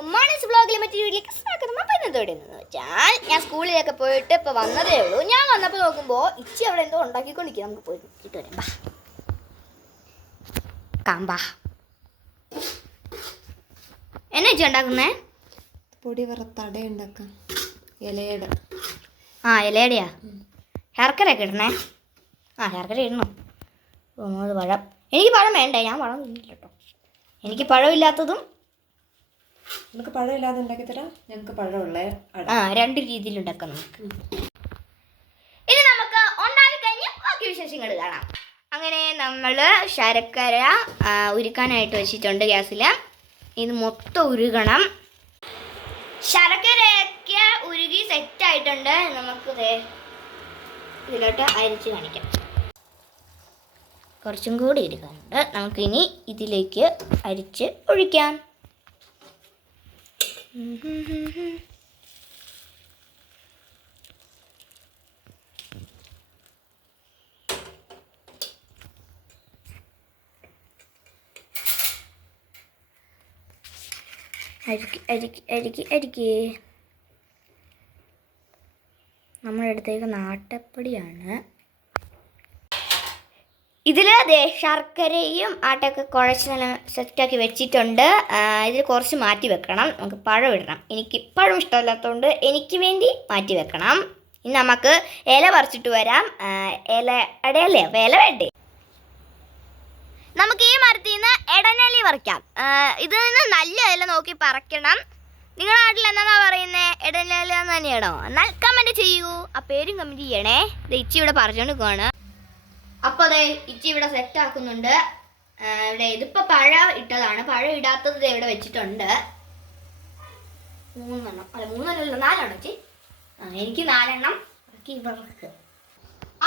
എല്ലാവർക്കും മാണീസ് വ്ളോഗിലെ മറ്റൊരു വീഡിയോയിലേക്ക് സ്വാഗതം. അപ്പോൾ ഇന്നത്തോടെ എന്ന് വെച്ചാൽ ഞാൻ സ്കൂളിലൊക്കെ പോയിട്ട് ഇപ്പോൾ വന്നതേ ഉള്ളൂ. ഞാൻ വന്നപ്പോൾ നോക്കുമ്പോൾ ഇച്ചി അവിടെ എന്തോ ഉണ്ടാക്കിക്കൊണ്ടിരിക്കുക. നമുക്ക് പോയി ഇട്ട് വരാം. ബാ കാമ്പാ എന്നാ ഇച്ചി ഉണ്ടാക്കുന്നേ? പൊടി വറുത്ത അട ഉണ്ടാക്കാം. ഇലയുടെ ഇലയുടെയാ? ശർക്കരയൊക്കെ ഇടണേ. ശർക്കര ഇടണം. അത് പഴം. എനിക്ക് പഴം വേണ്ടേ, ഞാൻ പഴം തിന്നില്ല കേട്ടോ. എനിക്ക് പഴമില്ലാത്തതും നമുക്ക് പഴമില്ലാതെ ഉണ്ടാക്കി തരാം. ഞങ്ങൾക്ക് പഴമുള്ള രണ്ട് രീതിയിൽ ഉണ്ടാക്കാം നമുക്ക്. ഇനി നമുക്ക് ഉണ്ടാക്കി കഴിഞ്ഞ് ബാക്കി വിശേഷങ്ങൾ കാണാം. അങ്ങനെ നമ്മൾ ശർക്കര ഉരുക്കാനായിട്ട് വെച്ചിട്ടുണ്ട് ഗ്യാസിൽ. ഇത് മൊത്തം ഉരുകണം. ശർക്കരയൊക്കെ ഉരുകി സെറ്റായിട്ടുണ്ട്. നമുക്ക് ഇതിലോട്ട് അരിച്ച് കാണിക്കാം. കുറച്ചും കൂടി ഇരിക്കാനുണ്ട്. നമുക്കിനി ഇതിലേക്ക് അരിച്ച് ഒഴിക്കാം. അരിക്ക് നമ്മളെടുത്തേക്ക് നാട്ടപ്പൊടിയാണ്. ഇതിൽ ശർക്കരയും ആട്ടയൊക്കെ കുഴച്ച് നല്ല സെറ്റാക്കി വെച്ചിട്ടുണ്ട്. ഇതിൽ കുറച്ച് മാറ്റി വെക്കണം. നമുക്ക് പഴം ഇടണം. എനിക്ക് പഴം ഇഷ്ടമല്ലാത്തതുകൊണ്ട് എനിക്ക് വേണ്ടി മാറ്റി വെക്കണം. ഇനി നമുക്ക് ഇല പറിച്ചിട്ട് വരാം. ഇലയല്ലേ ഇല വേണ്ടേ? നമുക്ക് ഈ മരത്തിൽ നിന്ന് ഇടനലി പറിക്കാം. ഇതിൽ നിന്ന് നല്ല ഇല നോക്കി പറിക്കണം. നിങ്ങളുടെ നാട്ടിൽ എന്താ പറയുന്നത്? ഇടനലി എന്ന് തന്നെയാണോ? എന്നാൽ കമൻറ്റ് ചെയ്യൂ. ആ പേരും കമൻറ്റ് ചെയ്യണേ. ഇത് ഇച്ചി ഇവിടെ പറിച്ചുകൊണ്ട് പോവാണ്. അപ്പോൾ അതെ ഇച്ചി ഇവിടെ സെറ്റ് ആക്കുന്നുണ്ട്. ഇവിടെ ഇതിപ്പോൾ പഴം ഇട്ടതാണ്. പഴം ഇടാത്തത് ഇവിടെ വെച്ചിട്ടുണ്ട്. 3 എണ്ണം. അല്ല 3 എണ്ണമല്ല 4 എണ്ണം ഇച്ചി. എനിക്ക് 4 എണ്ണം. ഇവർക്ക്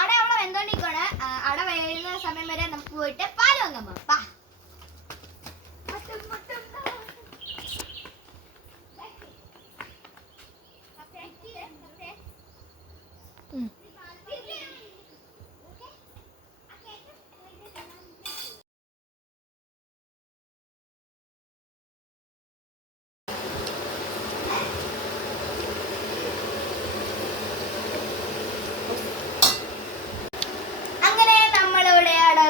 അട അവിടെ വെന്തോണ്ടിരിക്കുകയാണ്. അട വേഴുന്ന സമയം വരെ നമുക്ക് പോയിട്ട് പാല് വാങ്ങാൻ പോകാം.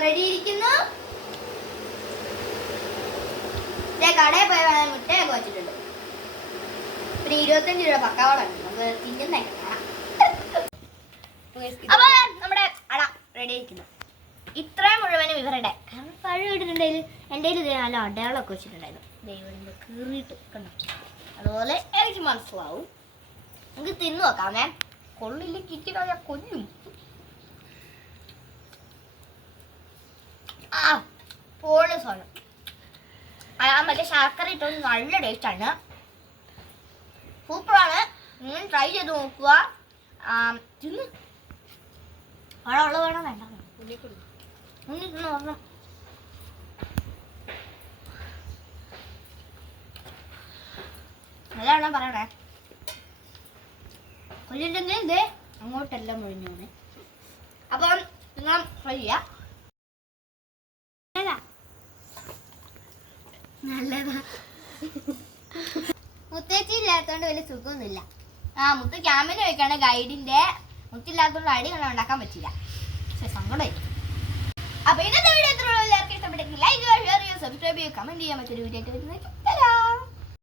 റെഡി ഇരിക്കുന്നു. കടയിൽ പോയി വേണം മുട്ടയൊക്കെ വെച്ചിട്ടുണ്ട്. പിന്നെ 25 രൂപ പക്കാവട ഉണ്ട്. നമുക്ക് തിന്നുന്നൊക്കെ കാണാം. അപ്പൊ നമ്മുടെ അട റെഡി ആയിരിക്കുന്നു. ഇത്രയും മുഴുവനും ഇവരുടെ കാരണം പഴം ഇട്ടിട്ടുണ്ടെങ്കിൽ എൻ്റെ കയ്യിൽ നല്ല അടയാളമൊക്കെ വെച്ചിട്ടുണ്ടായിരുന്നു. ദൈവം കീറിയിട്ട് കണ്ടോ? അതുപോലെ എനിക്ക് മനസ്സിലാവും. നമുക്ക് തിന്നു നോക്കാമേ. കൊള്ളില്ല കിറ്റിക്കാതെ കൊല്ലും. പോള് സാധനം. മറ്റേ ശർക്കര ഇട്ടൊന്ന് നല്ല ടേസ്റ്റാണ്. സൂപ്പറാണ്. നിങ്ങൾ ട്രൈ ചെയ്ത് നോക്കുക. തിന്ന് പഴമുള്ള വേണം വേണ്ട തിന്ന് പറഞ്ഞു. നല്ലവണ്ണം പറയണേ. കൊല്ലിട്ടുണ്ടെങ്കിൽ ഇതേ അങ്ങോട്ടെല്ലാം മുഴിഞ്ഞു. അപ്പം നിങ്ങൾ ട്രൈ ചെയ്യാം. നല്ലതാ. മുത്തേച്ചി ഇല്ലാത്തതുകൊണ്ട് വലിയ സുഖമൊന്നുമില്ല. മുത്ത് ക്യാമ്പിന് വെക്കാണ് ഗൈഡിന്റെ. മുത്തില്ലാത്തതുകൊണ്ട് അടി ഉണ്ടാക്കാൻ പറ്റില്ല. പക്ഷെ സങ്കടമായി. അപ്പൊ ഇന്നത്തെ വീഡിയോ എല്ലാവർക്കും ഇഷ്ടപ്പെട്ടെങ്കിൽ ലൈക്ക് ചെയ്യുക, ഷെയർ ചെയ്യുക, സബ്സ്ക്രൈബ് ചെയ്യുക, കമന്റ് ചെയ്യാൻ. മറ്റൊരു വീഡിയോ ആയിട്ട് വരുന്നത്.